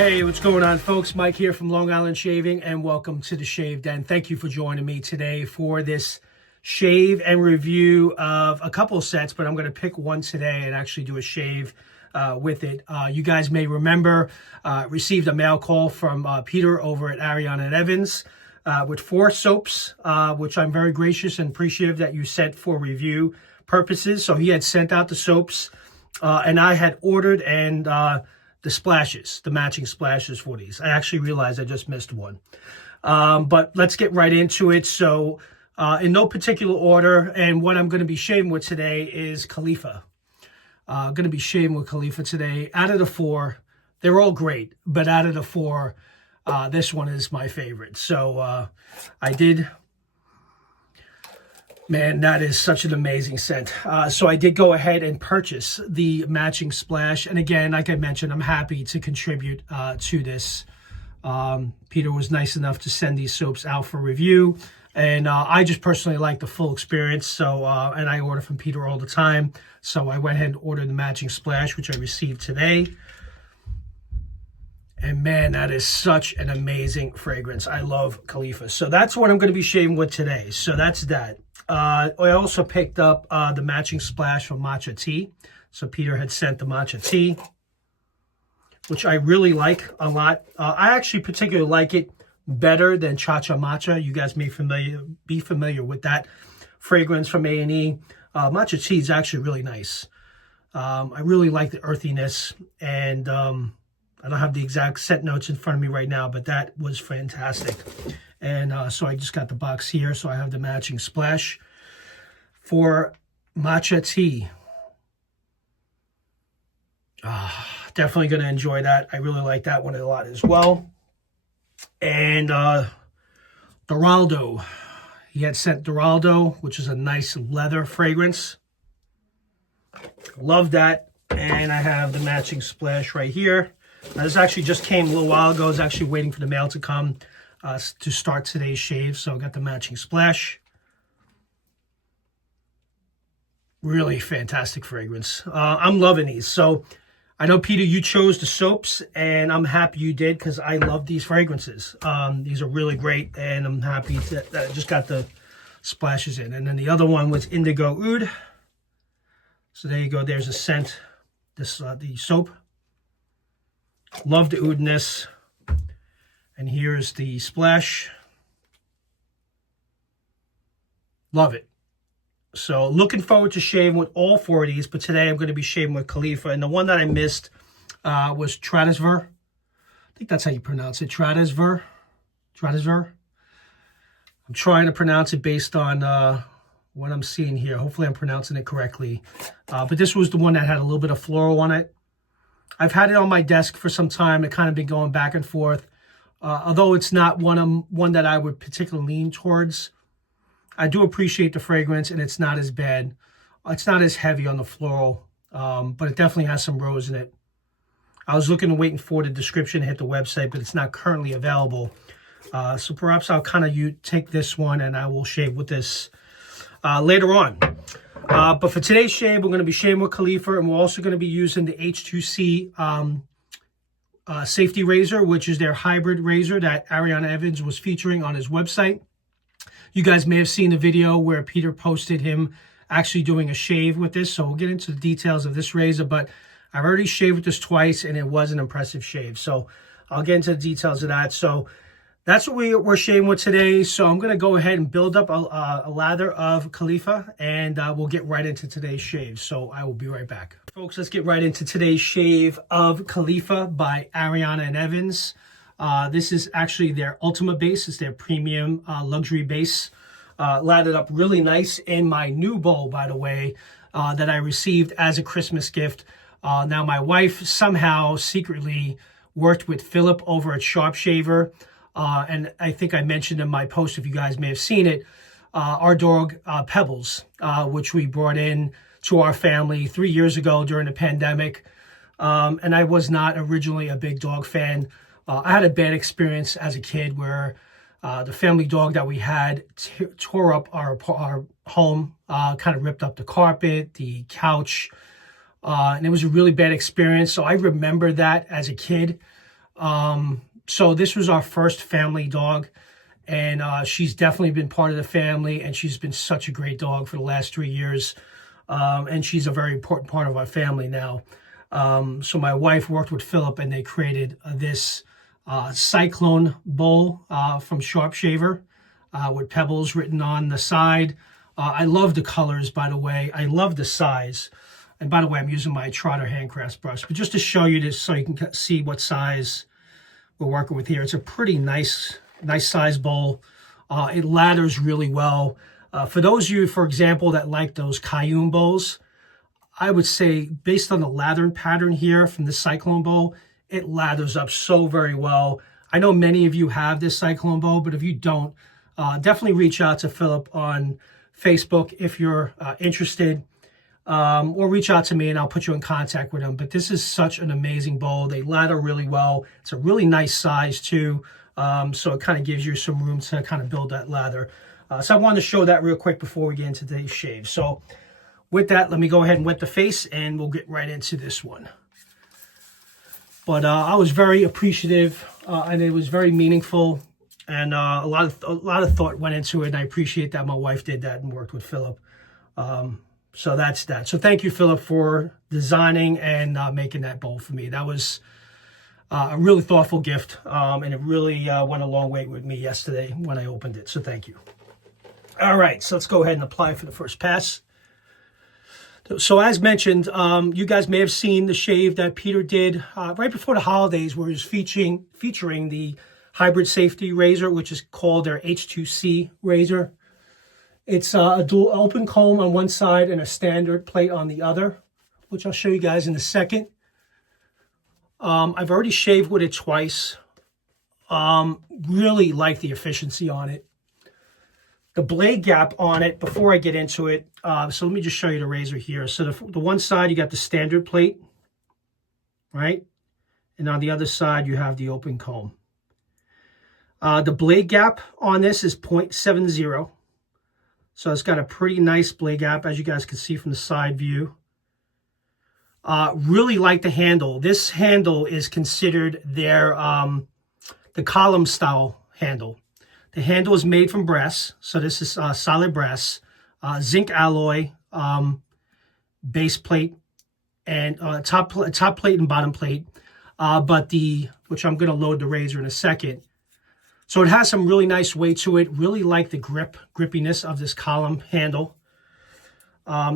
Hey, what's going on, folks? Mike here from Long Island Shaving, and welcome to the Shave Den. Thank you for joining me today for this shave and review of a couple of sets, but I'm going to pick one today and actually do a shave with it. You guys may remember, received a mail call from Peter over at Ariana and Evans with 4 soaps, which I'm very gracious and appreciative that you sent for review purposes. So he had sent out the soaps, and I had ordered and the splashes, the matching splashes for these. I actually realized I just missed one. But let's get right into it. So in no particular order, and what I'm going to be shaving with today is Khalifa. I'm going to be shaving with Khalifa today. Out of the 4, they're all great, but out of the 4, this one is my favorite. So I did... Man, that is such an amazing scent. So I did go ahead and purchase the matching splash. And again, like I mentioned, I'm happy to contribute to this. Peter was nice enough to send these soaps out for review. And I just personally like the full experience. So, and I order from Peter all the time. So I went ahead and ordered the matching splash, which I received today. And man, that is such an amazing fragrance. I love Khalifa. So that's what I'm going to be shaving with today. So that's that. I also picked up the matching splash from Matcha Tea. So Peter had sent the Matcha Tea, which I really like a lot. I actually particularly like it better than Cha Cha Matcha. You guys may be familiar with that fragrance from A&E. Matcha Tea is actually really nice. I really like the earthiness, and I don't have the exact scent notes in front of me right now, but that was fantastic. And so I just got the box here, so I have the matching splash for Matcha Tea. Definitely going to enjoy that. I really like that one a lot as well. And Doraldo. He had sent Doraldo, which is a nice leather fragrance. Love that. And I have the matching splash right here. Now, this actually just came a little while ago. I was actually waiting for the mail to come to start today's shave. So I got the matching splash. Really fantastic fragrance. I'm loving these. So I know, Peter, you chose the soaps, and I'm happy you did because I love these fragrances. These are really great, and I'm happy that I just got the splashes in. And then the other one was Indigo Oud. So there you go. There's a scent. This the soap. Love the oudness. And here's the splash. Love it. So looking forward to shaving with all 4 of these, but today I'm going to be shaving with Khalifa. And the one that I missed was Tradisver. I think that's how you pronounce it. Tradisver. I'm trying to pronounce it based on what I'm seeing here. Hopefully I'm pronouncing it correctly. But this was the one that had a little bit of floral on it. I've had it on my desk for some time. It kind of been going back and forth. Although it's not one that I would particularly lean towards, I do appreciate the fragrance, and it's not as bad. It's not as heavy on the floral, but it definitely has some rose in it. I was looking and waiting for the description to hit the website, but it's not currently available. So perhaps I'll kind of take this one, and I will shave with this later on. But for today's shave, we're going to be shaving with Khalifa, and we're also going to be using the H2C safety razor, which is their hybrid razor that Ariana Evans was featuring on his website. You guys may have seen the video where Peter posted him actually doing a shave with this, so we'll get into the details of this razor, but I've already shaved with this twice, and it was an impressive shave, so I'll get into the details of that. So that's what we're shaving with today. So I'm going to go ahead and build up a lather of Khalifa, and we'll get right into today's shave. So I will be right back. Folks, let's get right into today's shave of Khalifa by Ariana and Evans. This is actually their ultimate base. It's their premium luxury base. Lathered up really nice in my new bowl, by the way, that I received as a Christmas gift. Now, my wife somehow secretly worked with Philip over at Sharp Shaver. And I think I mentioned in my post, if you guys may have seen it, our dog Pebbles, which we brought in to our family 3 years ago during the pandemic. And I was not originally a big dog fan. I had a bad experience as a kid where the family dog that we had tore up our home, kind of ripped up the carpet, the couch, and it was a really bad experience. So I remember that as a kid. So this was our first family dog, and she's definitely been part of the family, and she's been such a great dog for the last 3 years. And she's a very important part of our family now. So my wife worked with Philip, and they created this cyclone bowl from Sharp Shaver with pebbles written on the side. I love the colors, by the way. I love the size. And by the way, I'm using my Trotter Handcrafts brush. But just to show you this so you can see what size we're working with here. It's a pretty nice size bowl. It lathers really well. For those of you, for example, that like those Cayenne bowls, I would say based on the lathering pattern here from the Cyclone bowl, it lathers up so very well. I know many of you have this Cyclone bowl, but if you don't, definitely reach out to Philip on Facebook if you're interested, or reach out to me and I'll put you in contact with him. But this is such an amazing bowl. They lather really well. It's a really nice size too, so it kind of gives you some room to kind of build that lather. So I wanted to show that real quick before we get into today's shave. So with that, let me go ahead and wet the face and we'll get right into this one. But I was very appreciative and it was very meaningful, and a lot of thought went into it, and I appreciate that my wife did that and worked with Philip. So that's that. So thank you, Philip, for designing and making that bowl for me. That was a really thoughtful gift, and it really went a long way with me yesterday when I opened it. So thank you. All right, so let's go ahead and apply for the first pass. So as mentioned, you guys may have seen the shave that Peter did right before the holidays, where he was featuring the hybrid safety razor, which is called their H2C razor. It's a dual open comb on one side and a standard plate on the other, which I'll show you guys in a second. I've already shaved with it twice. Really like the efficiency on it. The blade gap on it, before I get into it, so let me just show you the razor here. So the one side, you got the standard plate, right? And on the other side, you have the open comb. The blade gap on this is 0.70. So it's got a pretty nice blade gap, as you guys can see from the side view. Really like the handle. This handle is considered their the column style handle. The handle is made from brass, so this is solid brass, zinc alloy, base plate, and top plate and bottom plate. Which I'm going to load the razor in a second. So it has some really nice weight to it. Really like the grippiness of this column handle.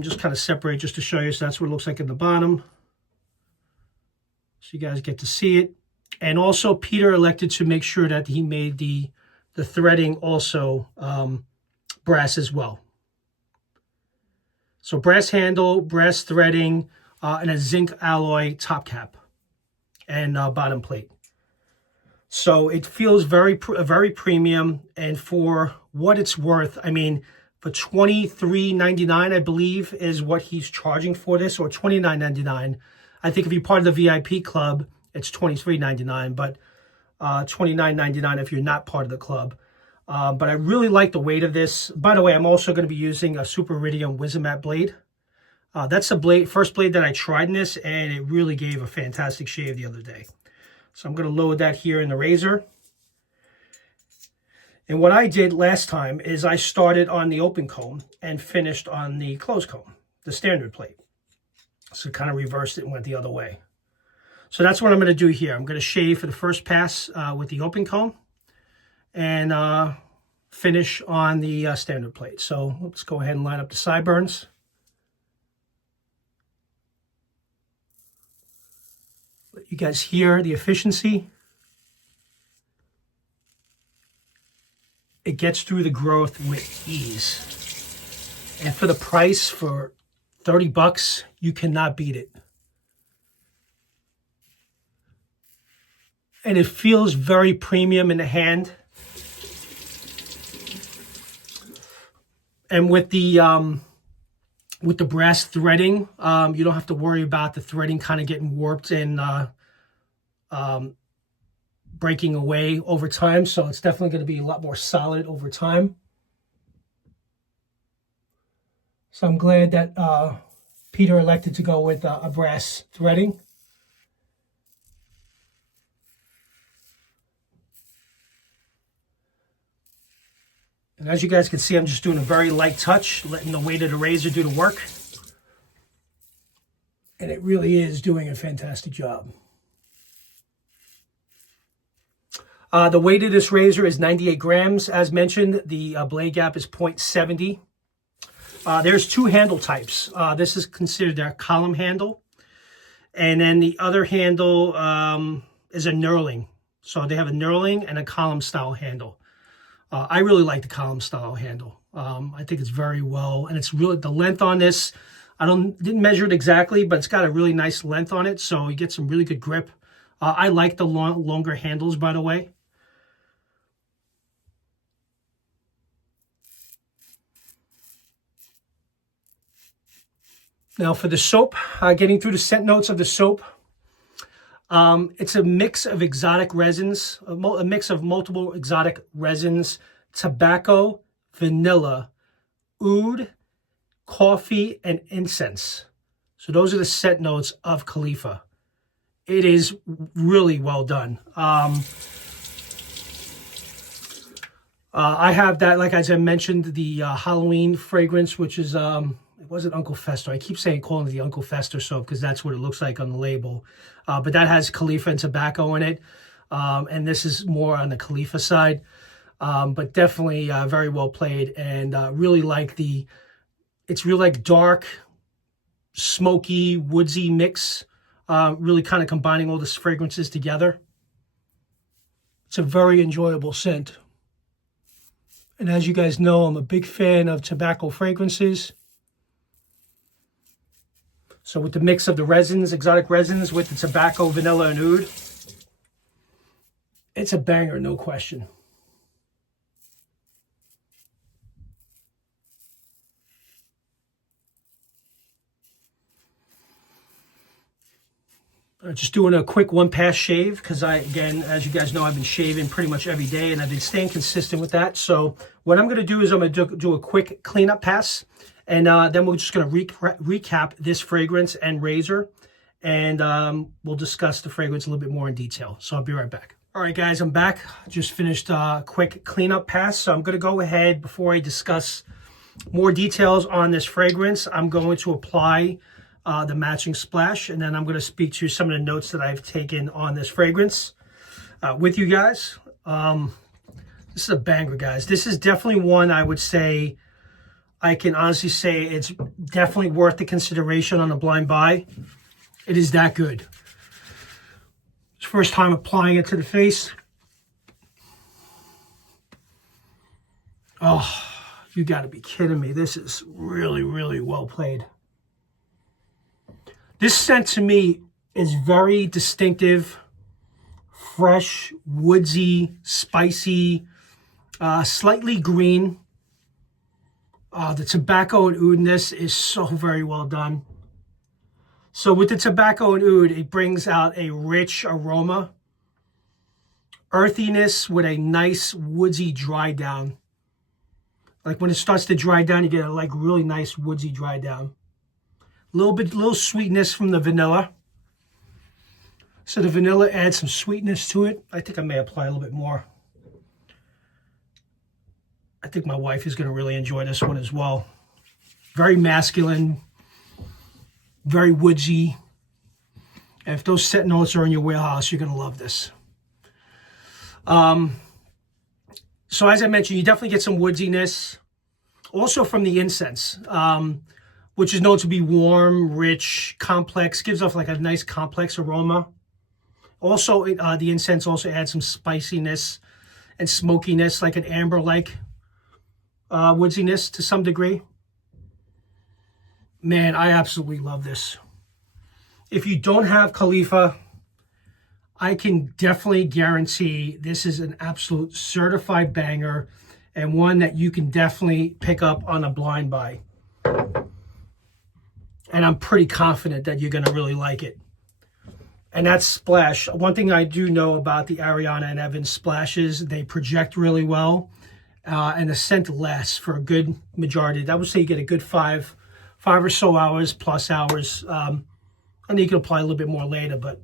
Just kind of separate just to show you. So that's what it looks like in the bottom. So you guys get to see it. And also Peter elected to make sure that he made the threading also brass as well. So brass handle, brass threading, and a zinc alloy top cap and bottom plate. So it feels very premium, and for what it's worth, I mean, for $23.99, I believe, is what he's charging for this, or $29.99. I think if you're part of the VIP club, it's $23.99, but $29.99 if you're not part of the club. But I really like the weight of this. By the way, I'm also going to be using a Super Iridium Wizomat blade. That's the first blade that I tried in this, and it really gave a fantastic shave the other day. So I'm going to load that here in the razor. And what I did last time is I started on the open comb and finished on the closed comb, the standard plate. So kind of reversed it and went the other way. So that's what I'm going to do here. I'm going to shave for the first pass with the open comb and finish on the standard plate. So let's go ahead and line up the sideburns. Let you guys hear the efficiency. It gets through the growth with ease. And for the price, for 30 bucks, you cannot beat it. And it feels very premium in the hand. And with the brass threading, you don't have to worry about the threading kind of getting warped and breaking away over time. So it's definitely going to be a lot more solid over time. So I'm glad that Peter elected to go with a brass threading. And as you guys can see, I'm just doing a very light touch, letting the weight of the razor do the work. And it really is doing a fantastic job. The weight of this razor is 98 grams. As mentioned, the blade gap is 0.70. There's two handle types. This is considered their column handle. And then the other handle is a knurling. So they have a knurling and a column style handle. I really like the column style handle. I think it's very well, and it's really, the length on this, didn't measure it exactly, but it's got a really nice length on it. So you get some really good grip. I like the longer handles, by the way. Now for the soap, getting through the scent notes of the soap, it's a mix of exotic resins, a mix of multiple exotic resins, tobacco, vanilla, oud, coffee, and incense. So those are the scent notes of Khalifa. It is really well done. I have that, like as I mentioned, the Halloween fragrance, which is it wasn't Uncle Fester. I keep calling it the Uncle Fester soap because that's what it looks like on the label. But that has Khalifa and tobacco in it. And this is more on the Khalifa side. But definitely very well played, and really like it's really like dark, smoky, woodsy mix. Really kind of combining all these fragrances together. It's a very enjoyable scent. And as you guys know, I'm a big fan of tobacco fragrances. So with the mix of the resins, exotic resins, with the tobacco, vanilla, and oud, it's a banger, no question. Just doing a quick one-pass shave because again, as you guys know, I've been shaving pretty much every day, and I've been staying consistent with that. So what I'm going to do is I'm going to do a quick cleanup pass, and then we're just going to recap this fragrance and razor, and we'll discuss the fragrance a little bit more in detail. So I'll be right back. All right, guys, I'm back. Just finished a quick cleanup pass. So I'm going to go ahead, before I discuss more details on this fragrance, I'm going to apply the matching splash, and then I'm going to speak to some of the notes that I've taken on this fragrance with you guys. This is a banger, guys. This is definitely one I would say, I can honestly say it's definitely worth the consideration on a blind buy. It is that good. It's first time applying it to the face. Oh, you got to be kidding me. This is really, really well played. This scent to me is very distinctive, fresh, woodsy, spicy, slightly green. The tobacco and oudness is so very well done. So with the tobacco and oud, it brings out a rich aroma, earthiness with a nice woodsy dry down. Like when it starts to dry down, you get a like really nice woodsy dry down. Little sweetness from the vanilla. So the vanilla adds some sweetness to it. I think I may apply a little bit more. I think my wife is going to really enjoy this one as well. Very masculine, very woodsy. And if those scent notes are in your wheelhouse, you're going to love this. So as I mentioned, you definitely get some woodsiness. Also from the incense. Which is known to be warm, rich, complex, gives off like a nice complex aroma. Also, the incense also adds some spiciness and smokiness, like an amber-like woodsiness to some degree. Man, I absolutely love this. If you don't have Khalifa, I can definitely guarantee this is an absolute certified banger, and one that you can definitely pick up on a blind buy. And I'm pretty confident that you're going to really like it. And that splash, one thing I do know about the Ariana and Evans splashes, they project really well. And the scent lasts for a good majority. I would say you get a good five or so hours plus hours. And you can apply a little bit more later, but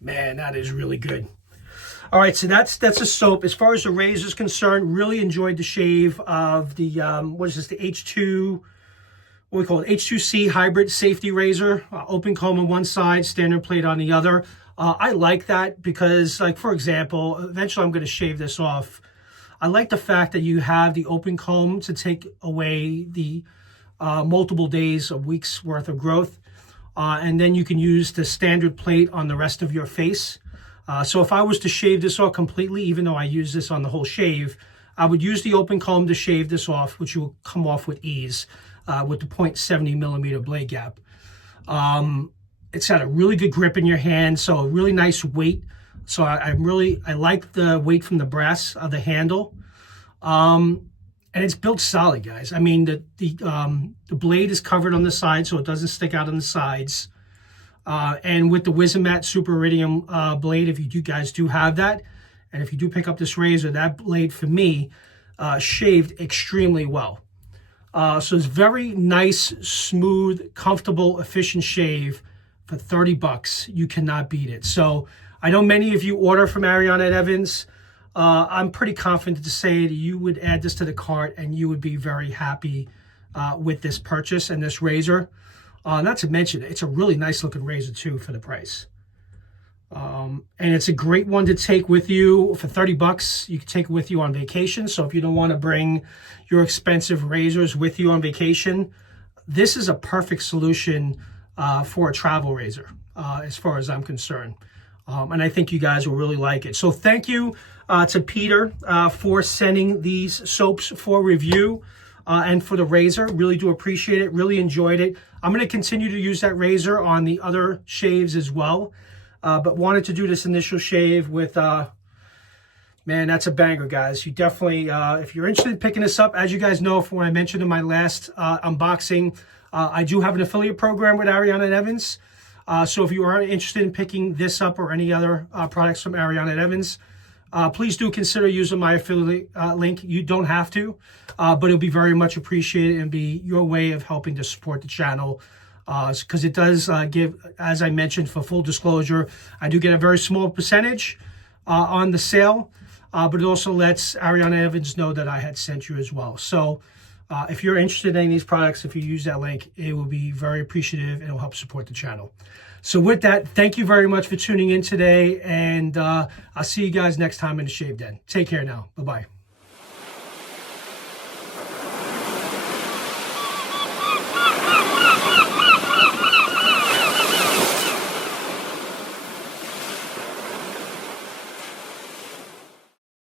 man, that is really good. All right, so that's a soap. As far as the razor is concerned, really enjoyed the shave of the, what is this, the H2, what we call it, H2C hybrid safety razor. Open comb on one side, standard plate on the other. I like that because, like, for example, eventually I'm going to shave this off. I like the fact that you have the open comb to take away the multiple days or weeks worth of growth. And then you can use the standard plate on the rest of your face. So if I was to shave this off completely, even though I use this on the whole shave, I would use the open comb to shave this off, which will come off with ease with the 0.70 millimeter blade gap. It's got a really good grip in your hand, so a really nice weight. So I like the weight from the brass of the handle. And it's built solid, guys. I mean, the blade is covered on the side, so it doesn't stick out on the sides. And with the Wizomat Super Iridium blade, if you guys do have that, and if you do pick up this razor, that blade for me shaved extremely well. So it's very nice, smooth, comfortable, efficient shave for 30 bucks. You cannot beat it. So I know many of you order from Ariana and Evans. I'm pretty confident to say that you would add this to the cart and you would be very happy with this purchase and this razor. Not to mention, it's a really nice looking razor too for the price. And it's a great one to take with you for 30 bucks. You can take it with you on vacation. So if you don't want to bring your expensive razors with you on vacation, this is a perfect solution for a travel razor, as far as I'm concerned. And I think you guys will really like it. So thank you to Peter for sending these soaps for review and for the razor. Really do appreciate it. Really enjoyed it. I'm going to continue to use that razor on the other shaves as well. But wanted to do this initial shave with, man, that's a banger, guys. You definitely, if you're interested in picking this up, as you guys know from what I mentioned in my last unboxing, I do have an affiliate program with Ariana and Evans. So if you are interested in picking this up or any other products from Ariana and Evans, please do consider using my affiliate link. You don't have to, but it'll be very much appreciated and be your way of helping to support the channel. Because it does give, as I mentioned, for full disclosure, I do get a very small percentage on the sale, but it also lets Ariana Evans know that I had sent you as well. So if you're interested in any of these products, if you use that link, it will be very appreciative and it will help support the channel. So with that, thank you very much for tuning in today, and I'll see you guys next time in the Shave Den. Take care now. Bye-bye.